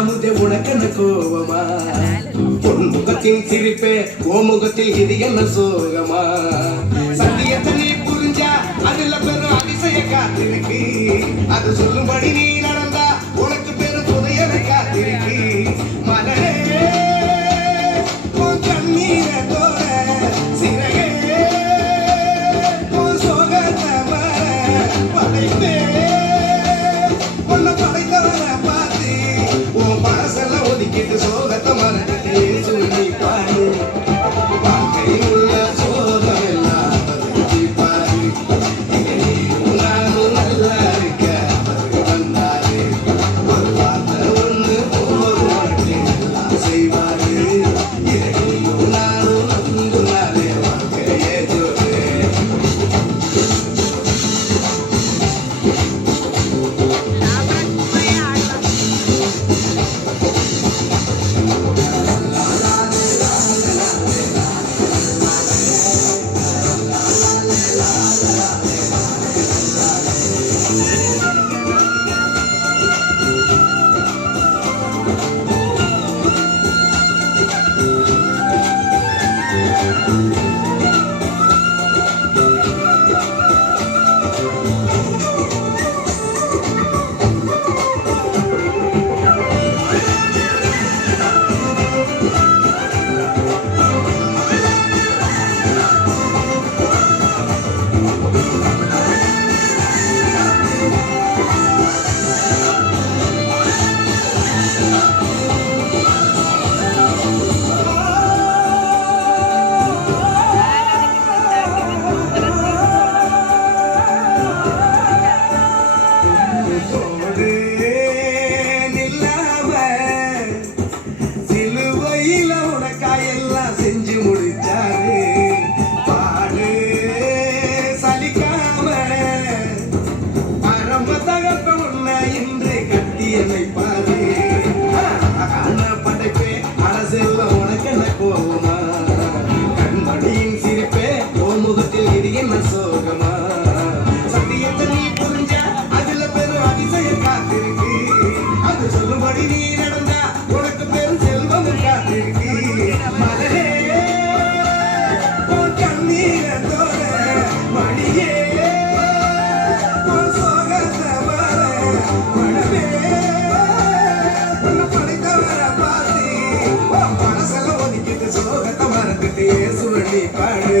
அமுதே உனக்கென்ன கோவமா பொன் முகத்தின் சிரிப்பே ஓ முகத்தில் இது என்ன சோகமா சத்தியத்தை நீ புரிஞ்சா அதுல பெரும் அதிசய காத்திருக்கு அது சொல்லும்படி நீ நடந்தா உனக்கு பெரும் புதையல காத்திருக்கு மனே உன் கண்ணீர தோற சிறகே உன் சோகத்தை மர படைப்பே உன்னை படைத்தவர ஒதுக்கிட்டு சோகத்தை மறந்துட்டு சொல்லி பாரு வாழ்க்கையில் உள்ள சோகம் எல்லாம் பதிஞ்சு பாரு நானும் நல்லா இருக்க அவர் வந்தாரு ஒரு வார்த்தை ஒண்ணு போது எல்லாம் செய்வாரு நானும் நம்புனாலே வாழ்க்கையே ஜோரு செஞ்சு முடிச்சாரு பாடு சலிக்காம பரம தகப்ப உன்னை இன்று கட்டி அமைப்பாரு படைப்பே அரசெல்ல உனக்கு என்ன கோவமா கண்மணியின் சிரிப்பே ஓ முகத்தில் இது என்ன சோகமா சத்தியத்தை நீ புரிஞ்ச அதுல பெரும் அதிசய காத்திருக்கு அது சொல்லும்படி நீ நடந்தா உனக்கு பெரும் செல்வம் காத்திருக்கு மலரே சோகத்தை மறந்துட்டு சொல்லி பாடு